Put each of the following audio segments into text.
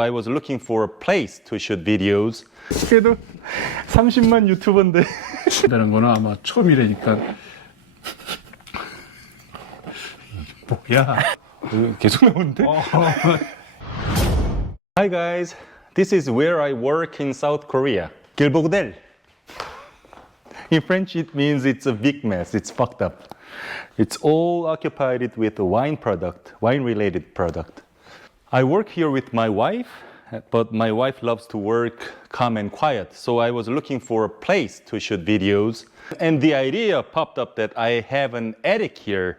I was looking for a place to shoot videos. 그래도 30만 유튜버인데. 라는 거는 아마 처음이라니까. 뭐야? 계속 나오는데? Hi guys, this is where I work in South Korea. 길보그델. In French it means it's a big mess, it's fucked up. It's all occupied with a wine related product. I work here with my wife, but my wife loves to work calm and quiet. So I was looking for a place to shoot videos. And the idea popped up that I have an attic here.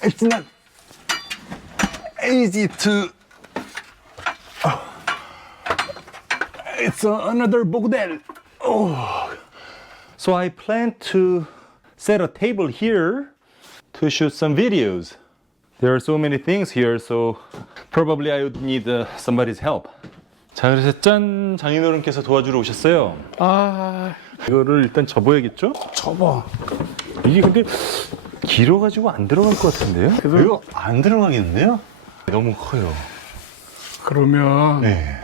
It's not easy to... It's another bordel. Oh. So I plan to set a table here to shoot some videos. There are so many things here, so probably I would need somebody's help. 자, 그래서 짠! 장인어른께서 도와주러 오셨어요. 이거를 일단 접어야겠죠? 접어. 이게 근데 길어가지고 안 들어갈 것 같은데요? 이거 안 들어가겠는데요? 너무 커요. 그러면 네.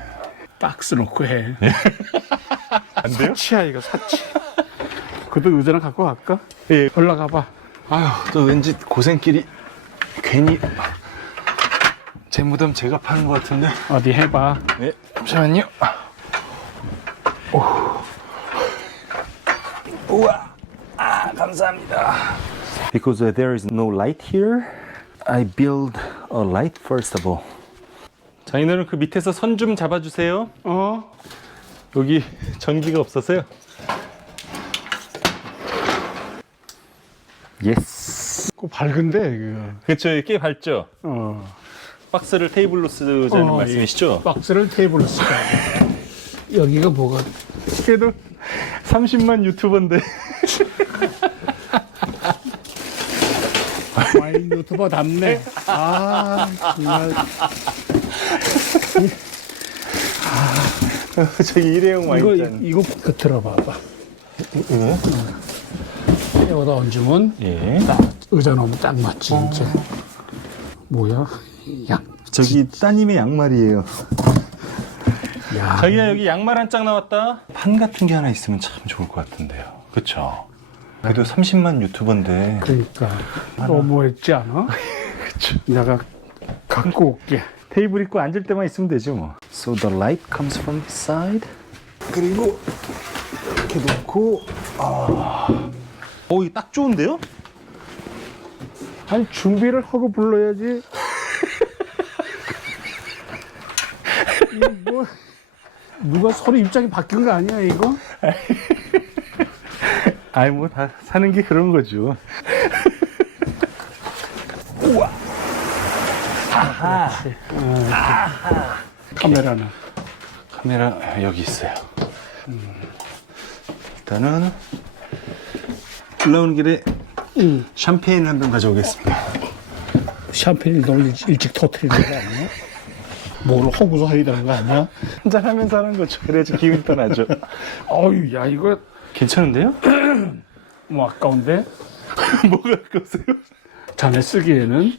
박스 놓고 해. 안 돼요? 사치야 이거 사치. 그래도 의자나 갖고 갈까? 예. 올라가 봐. 아휴, 또 왠지 고생길이 괜히 제 무덤 제가 파는 것 같은데. 어디 해봐. 네, 잠시만요. 우와, 감사합니다. Because there is no light here, I build a light first of all. 장인어른 그 밑에서 선 좀 잡아주세요. 여기 전기가 없어서요. 예스. 그거 밝은데 이거. 그렇죠, 꽤 밝죠. 박스를 테이블로 쓰자는 말씀이시죠? 박스를 테이블로 쓰자. 여기가 뭐가? 그래도 30만 유튜버인데. 와인 유튜버 답네. 정말. 저기 일회용 와인잔. 이거 들어봐봐. 여기다 얹으면 예. 딱 의자 놓으면 딱 맞지 진짜. 뭐야? 양. 저기 따님의 양말이에요. 야. 자기야 여기 양말 한 짝 나왔다. 판 같은 게 하나 있으면 참 좋을 것 같은데요. 그렇죠? 그래도 30만 유튜버인데. 그러니까 너무했지 않아? 그렇죠. 내가 갖고 올게. 테이블 있고 앉을 때만 있으면 되죠 뭐. So the light comes from this side. 그리고 이렇게 놓고. 이거 딱 좋은데요? 아니 준비를 하고 불러야지. 이거 뭐 누가 서로 입장이 바뀐 거 아니야 이거? 아이 뭐 다 사는 게 그런 거죠. 우와. 카메라는 카메라 여기 있어요. 일단은 올라오는 길에 샴페인 한 병 가져오겠습니다. 샴페인을 너무 일찍 터트리는 거 아니야? 뭘 허구서 해야 되는 거 아니야? 한잔하면서 하는 거죠. 그래야지 기분이 더 나죠. 어유 야 이거 괜찮은데요? 뭐 아까운데? 뭐가 아까우세요? 자네 쓰기에는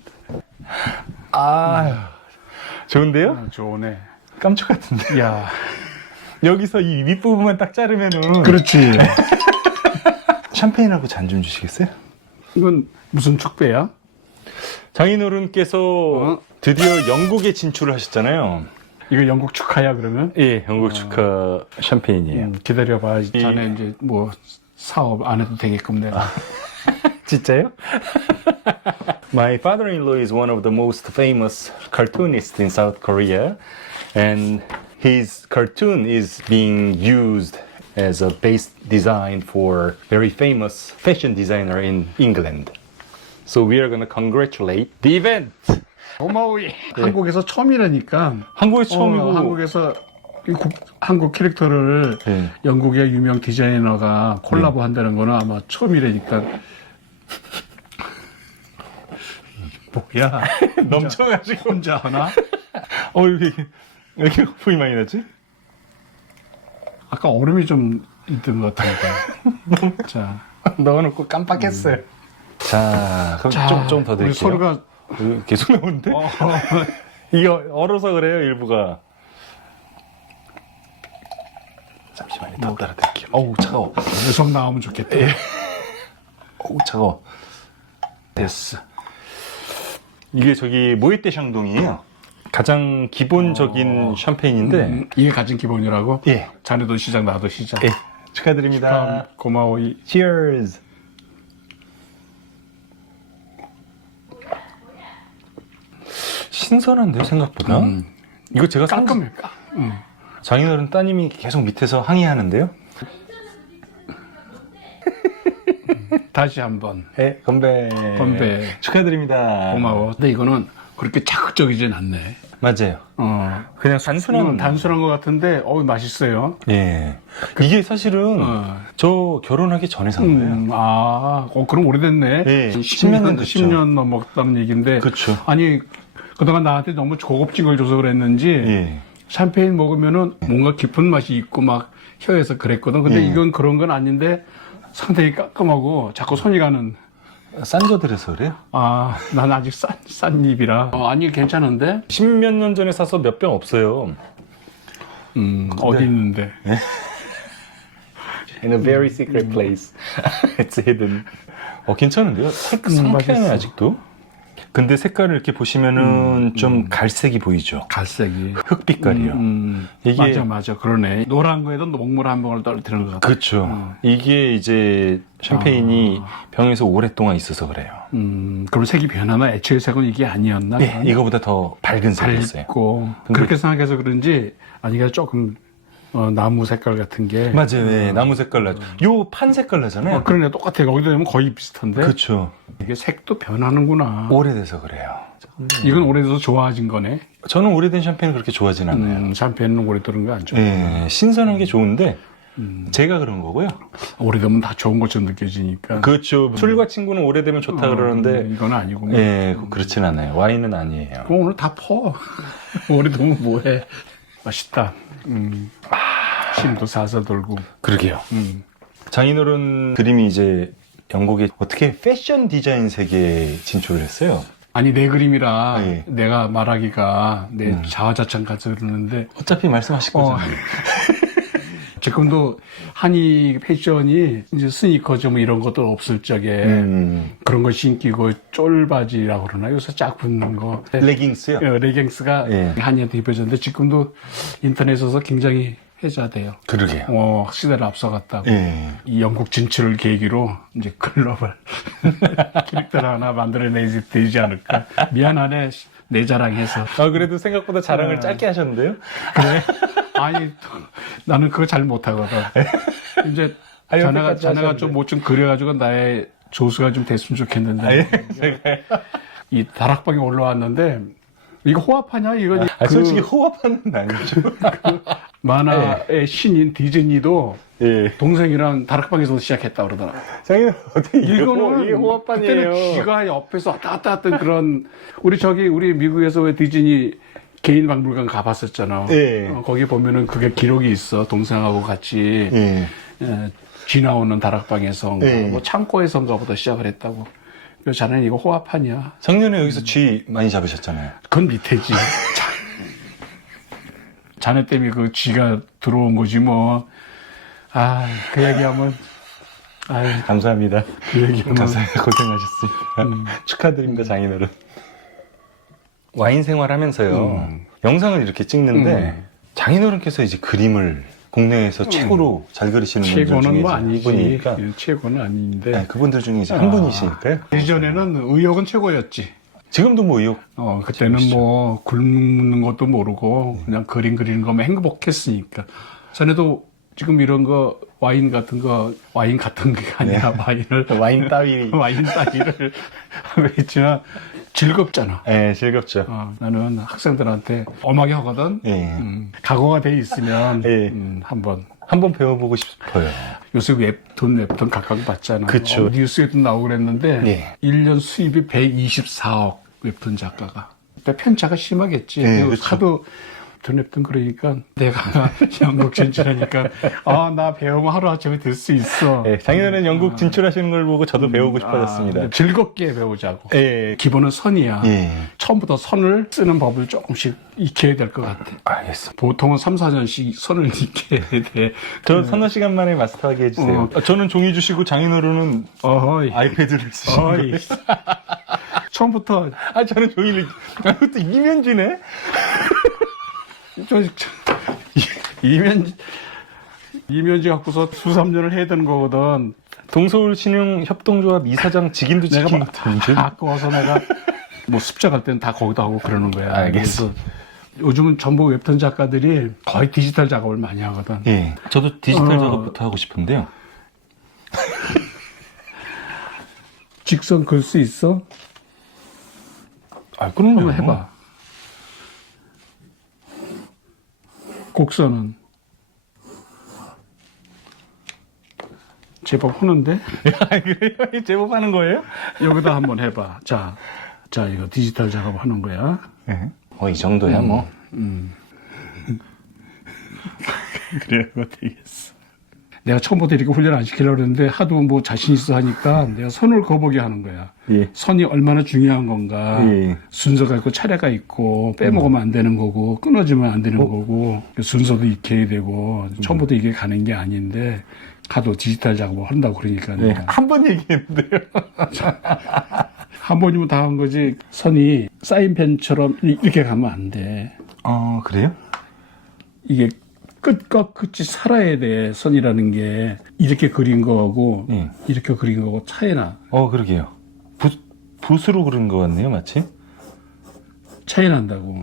좋은데요? 좋네. 깜짝 같은데. 야 여기서 이 윗부분만 딱 자르면은. 그렇지. 샴페인하고 잔 좀 주시겠어요? 이건 무슨 축배야? 장인어른께서 드디어 영국에 진출을 하셨잖아요. 이거 영국 축하야 그러면? 예, 영국 축하 샴페인이에요. 기다려봐. 자네 이제 뭐 사업 안 해도 되게끔 내가. 진짜요? My father-in-law is one of the most famous cartoonists in South Korea, and his cartoon is being used as a base design for very famous fashion designer in England. So we are going to congratulate the event. 고마워이. 한국에서 처음이라니까. 한국에서 처음이고. 한국에서 한국 캐릭터를 네. 영국의 유명 디자이너가 콜라보 한다는 거는 아마 처음이라니까. 뭐야? 넘쳐가지고. 혼자 하나? 여기 거품이 많이 나지? 아까 얼음이 좀 있던 것 같으니까. 자, 넣어놓고 깜빡했어요. 자, 그럼 좀 더 드릴게요. 우리 서로가 계속 나오는데? 이거 얼어서 그래요, 일부가. 잠시만요. 더 따라 드릴게요. 어우, 차가워. 여성 나오면 좋겠다. 어우, 차가워. 됐어. 이게 저기 모에떼 샹동이에요. 가장 기본적인 샴페인인데. 이게 가진 기본이라고? 예. 자네도 시작, 나도 시작. 예. 축하드립니다. 고마워. Cheers. 신선한데요, 생각보다. 이거 제가 깔끔해. 장인어른 따님이 계속 밑에서 항의하는데요. 다시 한번. 네, 건배. 건배. 축하드립니다. 고마워. 근데 이거는 그렇게 자극적이진 않네. 맞아요. 그냥 단순한. 단순한 것 같은데, 맛있어요. 예. 이게 사실은 저 결혼하기 전에 산 거예요. 그럼 오래됐네. 예, 10년 됐죠. 10년 넘었다는 얘기인데. 그렇죠. 아니, 그동안 나한테 너무 고급진 걸 줘서 그랬는지, 예. 샴페인 먹으면은 뭔가 깊은 맛이 있고 막 혀에서 그랬거든. 근데 예. 이건 그런 건 아닌데, 상당히 깔끔하고 자꾸 손이 가는. 싼 저들에서 그래요? 난 아직 싼 입이라. 아니, 괜찮은데? 10몇 년 전에 사서 몇 병 없어요. 어디 있는데? In a very secret place. It's hidden. 괜찮은데요? 상쾌하네, 맛있어. 아직도. 근데 색깔을 이렇게 보시면은 좀 갈색이 보이죠? 갈색이. 흑빛깔이요. 이게 맞아. 그러네. 노란 거에도 먹물 한 방울 떨어뜨리는 것 같아. 그렇죠. 이게 이제 샴페인이 병에서 오랫동안 있어서 그래요. 그럼 색이 변하나? 애초에 색은 이게 아니었나? 네, 이거보다 더 밝은 색이었어요. 밝고. 그렇게 생각해서 그런지, 아니가 조금, 나무 색깔 같은 게. 맞아요. 네, 나무 색깔 나죠. 요 판 색깔 나잖아요. 그러네. 똑같아. 거기도 되면 거의 비슷한데. 그렇죠. 이게 색도 변하는구나. 오래돼서 그래요. 이건 오래돼서 좋아진 거네. 저는 오래된 샴페인을 그렇게 좋아하진 않아요. 샴페인은 오래 들은 거 안 좋아. 네, 신선한 게 좋은데 제가 그런 거고요. 오래되면 다 좋은 것처럼 느껴지니까. 그렇죠. 술과 친구는 오래되면 좋다 그러는데 이건 아니고. 예, 그렇진 않아요. 와인은 아니에요. 그럼 오늘 다 퍼. 오래되면 뭐해. 맛있다. 침도 사서 돌고. 그러게요. 장인어른 그림이 이제 영국에 어떻게 패션 디자인 세계에 진출을 했어요. 아니, 내 그림이라 예. 내가 말하기가 내 자화자찬 가서 그러는데 어차피 말씀하실 거잖아요. 지금도 한이 패션이 이제 스니커즈 뭐 이런 것도 없을 적에 그런 거 신기고 쫄바지라고 그러나 요새 쫙 붙는 거 레깅스요? 레깅스가 예. 한이한테 입혀졌는데 지금도 인터넷에서 굉장히 회자돼요. 그러게요. 시대를 앞서갔다고. 예. 이 영국 진출을 계기로 이제 글로벌 캐릭터를 하나 만들어내지 되지 않을까. 미안하네. 내 자랑해서. 그래도 생각보다 자랑을 짧게 하셨는데요? 그래? 아니, 나는 그거 잘 못하거든. 이제 자네가 좀 뭐 좀 그려가지고 나의 조수가 좀 됐으면 좋겠는데. 이 다락방에 올라왔는데, 이거 호합하냐? 이거. 솔직히 호합하는 아니죠. 만화의 신인 디즈니도 예. 동생이랑 다락방에서 시작했다 그러더라. 장인어른 어떻게 이거는 이게 호합판이에요? 그때는 지가 옆에서 왔다 갔다 했던 그런 우리 미국에서 왜 디즈니 개인 박물관 가봤었잖아. 예. 거기 보면은 그게 기록이 있어. 동생하고 같이 예. 쥐 나오는 다락방에서 예. 뭐 창고에서인가 보다 시작을 했다고. 그래서 자네는 이거 호합판이야. 작년에 여기서 쥐 많이 잡으셨잖아요. 그건 밑에지. 자네 때문에 그 쥐가 들어온 거지 뭐. 그 얘기하면. 감사합니다. 그 얘기하면. 감사합니다. 고생하셨습니다. 축하드립니다, 장인어른. 와인 생활하면서요. 영상을 이렇게 찍는데 장인어른께서 이제 그림을 국내에서 최고로 잘 그리시는 분들 중에 최고는 뭐 한 아니지. 분이니까 최고는 아닌데. 네, 그분들 중에 이제 한 분이시니까요. 예전에는 의욕은 최고였지. 지금도 뭐 의욕 그때는 뭐 굶는 것도 모르고 그냥 그림 그리는 거면 행복했으니까. 전에도 지금 이런 거 와인 같은 게 아니라 와인 따위 와인 따위를 하고 있지만 즐겁잖아. 네, 즐겁죠. 나는 학생들한테 엄하게 하거든. 예. 각오가 돼 있으면 예. 한번 배워보고 싶어요. 요새 웹툰 각각 봤잖아. 그쵸. 뉴스에도 나오고 그랬는데 예. 1년 수입이 124억 웹툰 작가가. 편차가 심하겠지. 예, 그쵸. 하도 냅둔 그러니까 내가 영국 진출하니까 나 배우면 하루아침에 될 수 있어. 예, 작년에는 영국 진출하시는 걸 보고 저도 배우고 싶어졌습니다. 즐겁게 배우자고. 예, 기본은 선이야. 예. 처음부터 선을 쓰는 법을 조금씩 익혀야 될 것 같아. 알겠습니다. 보통은 3, 4년씩 선을 익혀야 돼. 저 서너 시간 만에 마스터하게 해주세요. 저는 종이 주시고 장인어른은 어허이. 아이패드를 쓰시는 어이. 거예요. 처음부터 저는 종이를. 그것도 이면지네? 이면지 갖고서 수삼년을 해야 되는 거거든. 동서울신흥협동조합 이사장 직임도 내가 지킨 막 것 같은데. 바꿔서 내가 뭐 습작할 때는 다 거기다 하고 그러는 거야. 알겠어. 그래서 요즘은 전부 웹툰 작가들이 거의 디지털 작업을 많이 하거든. 예, 저도 디지털 작업부터 하고 싶은데요. 직선 글 수 있어? 그럼요. 한번 해봐. 곡선은 제법 하는데 그래요? 제법 하는 거예요? 여기다 한번 해봐. 자 이거 디지털 작업 하는 거야. 예. 이 정도야 뭐. 그래요, 되겠어. 내가 처음부터 이렇게 훈련 안 시키려고 했는데 하도 뭐 자신 있어 하니까 내가 선을 거보게 하는 거야. 예. 선이 얼마나 중요한 건가. 예. 순서가 있고 차례가 있고 빼먹으면 안 되는 거고 끊어지면 안 되는 거고 순서도 익혀야 되고 처음부터 이게 가는 게 아닌데 하도 디지털 작업을 한다고 그러니까 예. 내가 한 번 얘기했는데요. 한 번이면 다 한 거지. 선이 사인펜처럼 이렇게 가면 안 돼. 그래요? 이게 끝과 끝이 살아야 돼. 선이라는 게 이렇게 그린 거하고 예. 이렇게 그린 거하고 차이 나. 그러게요. 붓으로 그린 것 같네요, 마치. 차이 난다고.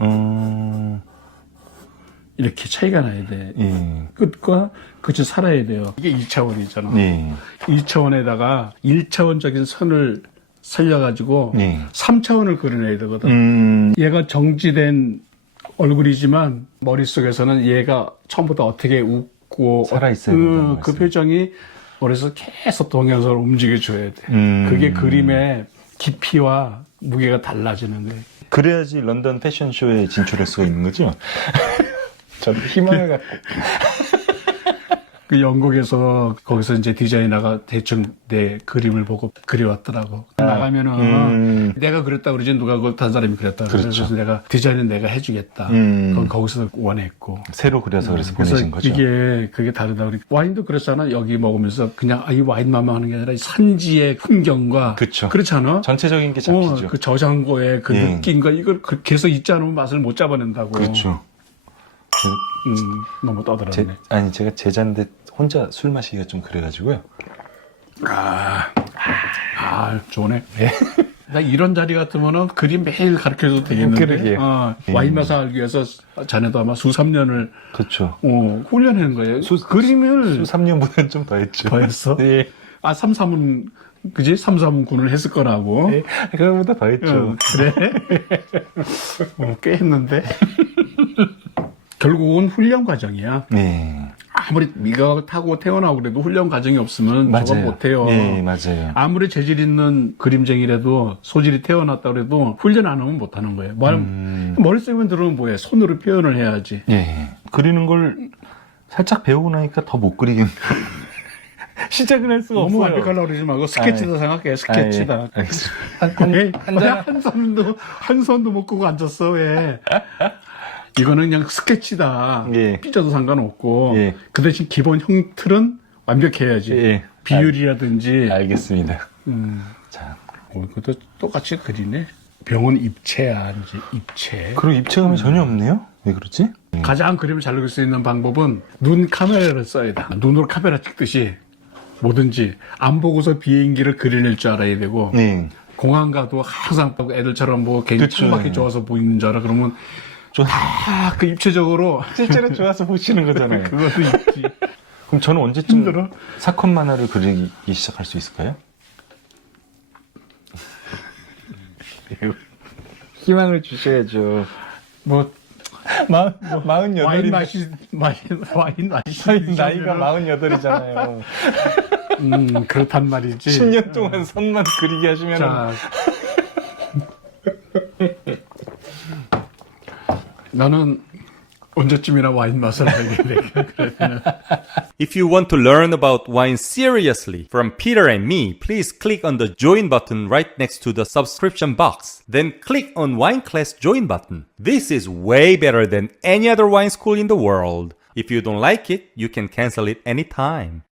이렇게 차이가 나야 돼. 예. 끝과 끝이 살아야 돼요. 이게 2차원이잖아. 예. 2차원에다가 1차원적인 선을 살려가지고 예. 3차원을 그려내야 되거든. 얘가 정지된 얼굴이지만 머릿속에서는 얘가 처음부터 어떻게 웃고 살아있어야 된다는 그 말씀. 표정이 머릿속에서 계속 동영상을 움직여줘야 돼. 그게 그림의 깊이와 무게가 달라지는 거예요. 그래야지 런던 패션쇼에 진출할 수가 있는 거죠? 저도 희망을 갖고. 그 영국에서 거기서 이제 디자이너가 대충 내 그림을 보고 그려왔더라고. 나가면은 내가 그렸다 그러지 누가 그걸 다른 사람이 그렸다. 그렇죠. 그래서 내가 디자인은 내가 해주겠다. 그건 거기서 원했고. 새로 그려서 그래서 그래서 보내신 거죠? 그게 다르다. 우리 와인도 그렇잖아. 여기 먹으면서 그냥 이 와인만 하는 게 아니라 이 산지의 풍경과 그쵸. 그렇잖아. 전체적인 게 잡히죠. 그 저장고의 그 느낌과 이걸 계속 잊지 않으면 맛을 못 잡아낸다고. 그렇죠. 너무 떠들었네. 제가 제자인데 혼자 술 마시기가 좀 그래가지고요. 좋네. 나 이런 자리 같으면은 그림 매일 가르쳐도 되겠는데. 그러게요. 와인 맛을 알기 위해서 자네도 아마 수삼년을 그렇죠. 훈련하는 거예요. 그림을 3년보다는 좀 더 했죠. 더 했어? 예. 3-3은 그지? 3-3은 군을 했을 거라고. 예. 그거보다 더 했죠. 그래? 꽤 했는데. 결국은 훈련 과정이야. 네. 아무리 미각을 타고 태어나고 그래도 훈련 과정이 없으면 저거 못해요. 네, 맞아요. 아무리 재질 있는 그림쟁이라도 소질이 태어났다 그래도 훈련 안 하면 못하는 거예요. 머릿속에만 들어오면 뭐해? 손으로 표현을 해야지. 예. 그리는 걸 살짝 배우고 나니까 더 못 그리긴. 시작은 할 수가 너무 없어요. 완벽하려고 그러지 말고 스케치다 생각해. 스케치다. 알겠습니다. 한 손도 못 끄고 앉았어. 왜? 이거는 그냥 스케치다. 예. 삐져도 상관없고. 예. 그 대신 기본 형틀은 완벽해야지. 예. 비율이라든지. 알겠습니다. 자. 이것도 똑같이 그리네. 병은 입체야, 이제 입체. 그리고 입체감이 전혀 없네요? 왜 그러지? 가장 그림을 잘 그릴 수 있는 방법은 눈 카메라를 써야 돼. 눈으로 카메라 찍듯이 뭐든지 안 보고서 비행기를 그려낼 줄 알아야 되고. 네. 공항 가도 항상 애들처럼 뭐 괜히 그쵸. 창밖이 좋아서 보이는 줄 알아. 그러면 다 그 입체적으로 실제로 좋아서 보시는 거잖아요. 그것도 있지. 그럼 저는 언제쯤 힘들어? 사건 만화를 그리기 시작할 수 있을까요? 희망을 주셔야죠. 뭐 48인데 와인 맛이 나이가 48이잖아요. 그렇단 말이지. 10년 동안 선만 그리게 하시면 자, 나는 언제쯤이나 와인 맛을 알게 되겠네. 그러면은. If you want to learn about wine seriously from Peter and me, please click on the join button right next to the subscription box. Then click on wine class join button. This is way better than any other wine school in the world. If you don't like it, you can cancel it anytime.